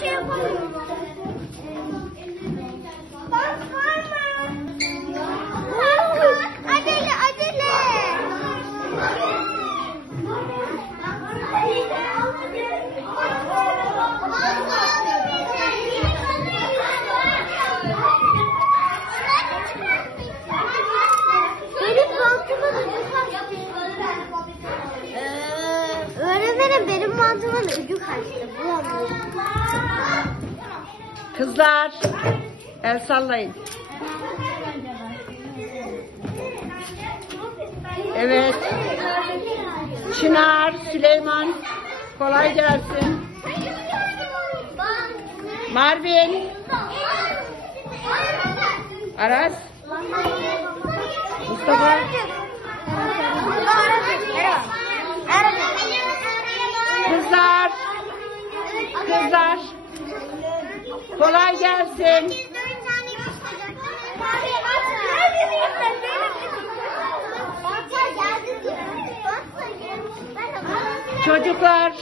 şey yapamıyorum. Adele, Adele. Benim mantımın öğretmenim benim mantımın ucu kaçtı. Bulamıyorum. Kızlar, el sallayın. Evet. Çınar, Süleyman, kolay gelsin. Marvin, Aras, Mustafa. Kızlar, kızlar, kolay gelsin. Çocuklar,